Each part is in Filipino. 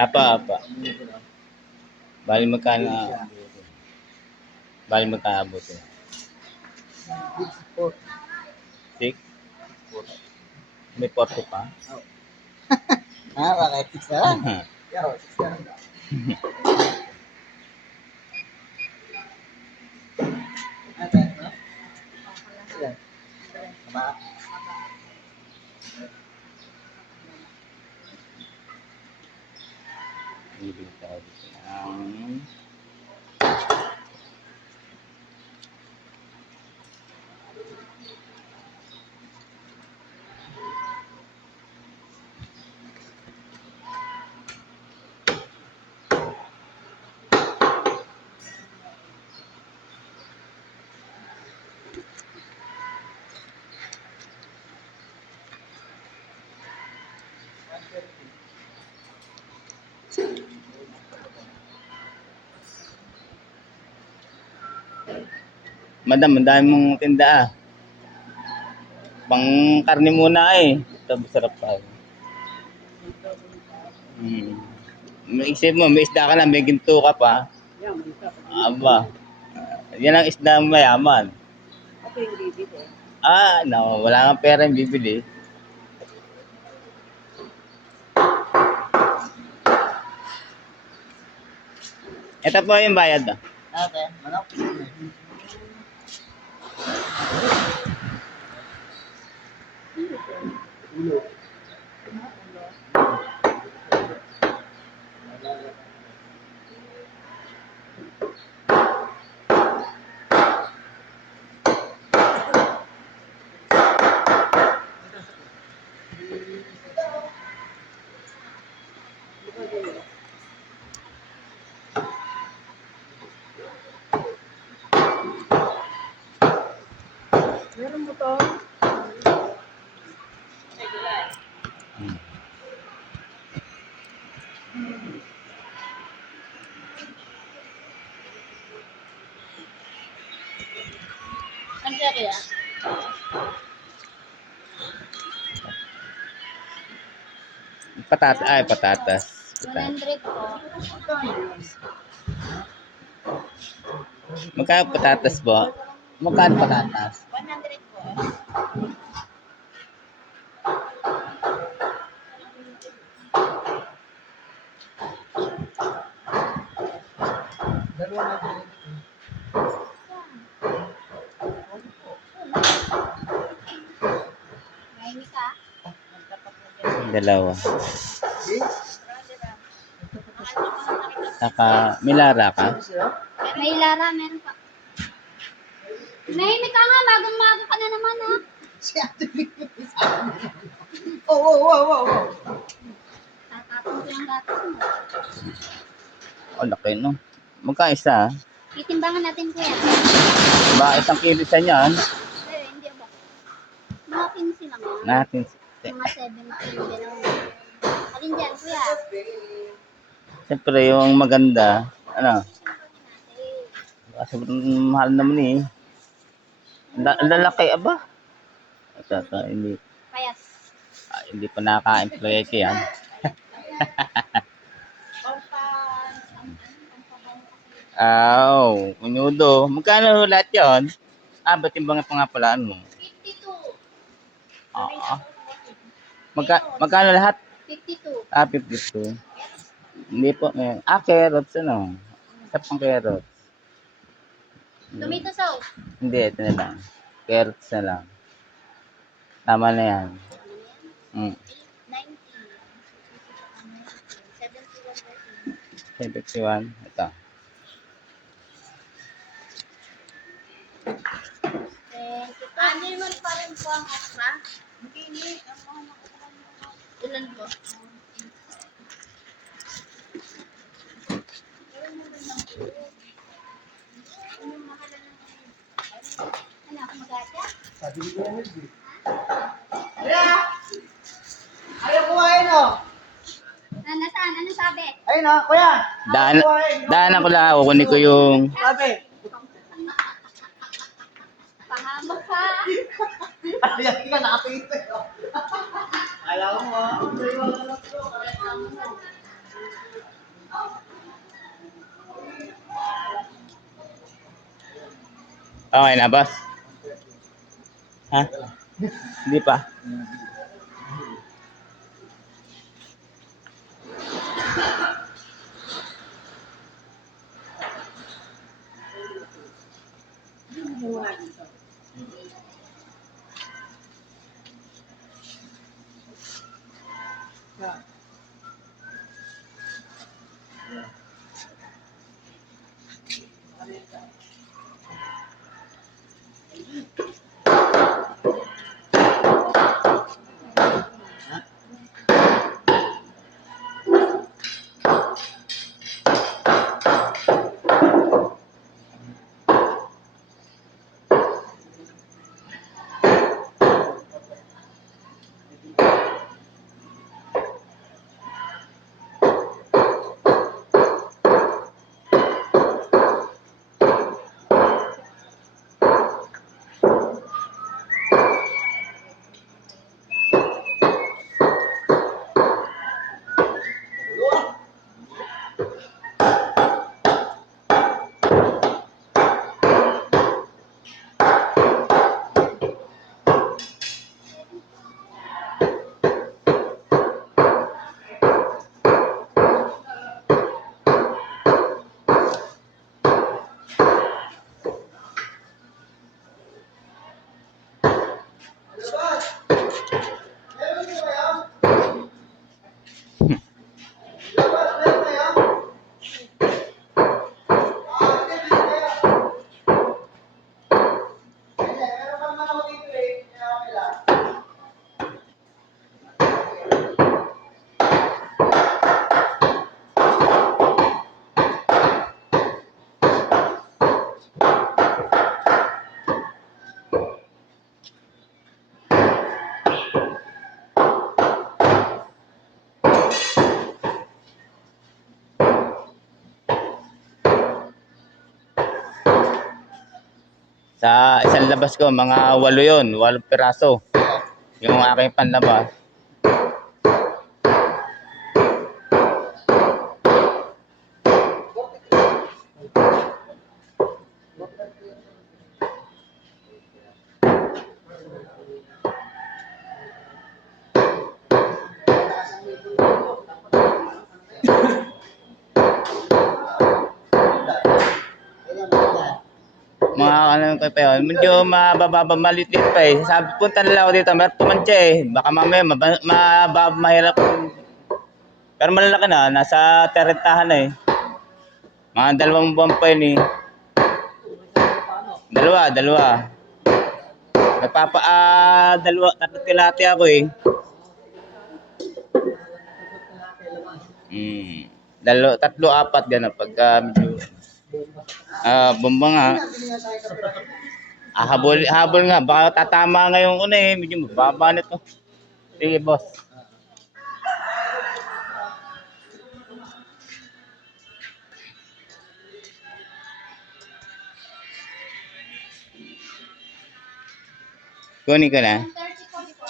Apa. Bali magkano? Bali magkano abot eh? 6? May 40 pa? Bakit? 6 na lang? Yo, 6 na lang. Bibili tayo dito ng Madam, ang dami mong tinda ah. Pang karne muna eh. Ito, sarap pa. Isip mo, may isda ka na, may ginto ka pa. Aba. Yan ang isda mayaman. Ako yung bibili. No, wala kang pera yung bibili. Ito po yung bayad ah. Ate, manok. Meron mo to? Ang kaya? Patatas. 100 po. Magkano patatas po? Magkano patatas? 100 po. Dalawa na din. May ka? Dalawa. May lara ka? May Lara, meron pa. May ka nga, bagong-mago ka na naman ha. Si Ate Vicky sa akin. Oh. Tatapon ko yung gatas mo. Laki no. Magkano isa? Titimbangan natin po yan. Ba, isang kilo sa niyan. Hindi ba? Mga 15 lang yan. Natin. Mga 17, gano'n. Alin dyan, kuya? Siyempre yung maganda. Ano? Sobrang mahal naman eh. Ang lalaki aba. Hindi. Payas. Hindi pa nakaka-employ ko yan. Unudo. Magkano lahat yun? Batimbang pa nga palaan mo. 52. Magkano lahat? 52. 52. Hindi po. Carrots ano? Isa pang carrots. Tomato sauce. Hindi, ito na lang. Carrots na lang. Tama na yan. 90. 71. Ito. Animal pa rin po ang okra. Ilan po? Ano ako mag-ata? Sabi ni Kuya Henry. Ayaw kumain oh. Nasaan? Anong sabi? Ayun oh, Kuya. Daan ako lang. Kukunin ko yung... Sabi. Tama ka. Ay, hindi ka nakapito. Alam mo, may mga anak ko. Okay na, boss? Ha? Hindi pa. Sa isang labas ko, mga 8 yun. 8 piraso. Yung aking panlabas. Mga ano ko pa yun. Medyo mababa, maliit pa eh. Sabi, punta nila ako dito. Meron tumansya eh. Baka mamaya mahirap. Pero malalaki na. Nasa 30 na eh. Mga 2 buwan pa yun eh. Dalawa. Tatlo tilati ako eh. Tatlo, 4 gano'n. Pagka medyo bomba nga. Habol nga. Baka tatama ngayon ko na eh. Medyo mababa nito. Sige, boss. Kunin ko na. 30 po di po.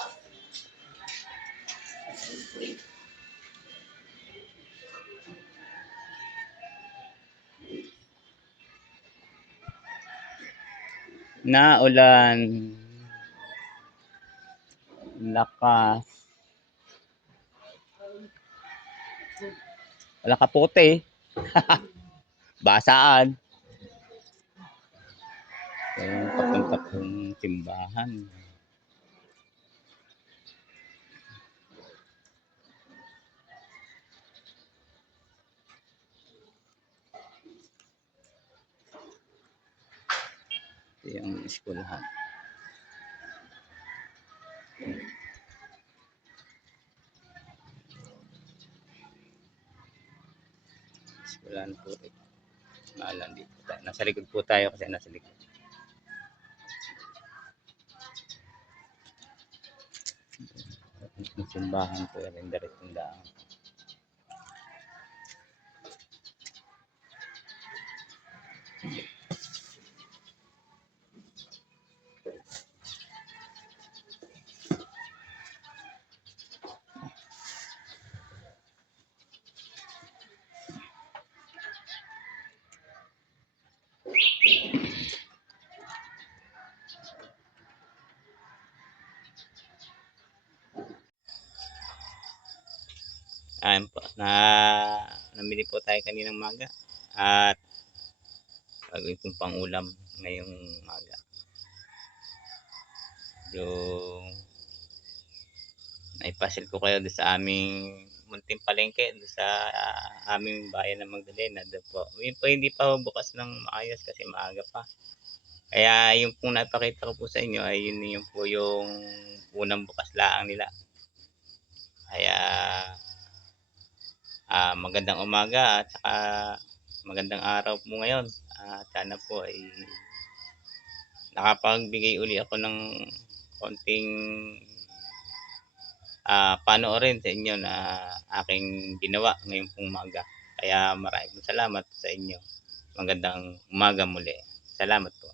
Naulan. Lakas. Wala kapote. Basaan. Papunta pong simbahan. Ito yung eskwelahan. Eskwelahan po ito. Maalan dito tayo. Nasa likod po tayo kasi nasa likod. Yung simbahan po yan. Direktong daan. Ayan po, namili po tayo kaninang maga at gagawin pong pangulam ngayong maga. Yung naipasil ko kayo doon sa aming munting palengke doon sa aming bayan ng Magdalena. Doon po. Yun po hindi pa bukas ng maayos kasi maaga pa. Kaya yung pong napakita ko po sa inyo ay yun po yung unang bukas laang nila. Kaya magandang umaga at saka magandang araw po ngayon. Sana po ay nakapagbigay uli ako ng konting panoorin sa inyo na aking ginawa ngayong pong umaga. Kaya maraming salamat sa inyo. Magandang umaga muli. Salamat po.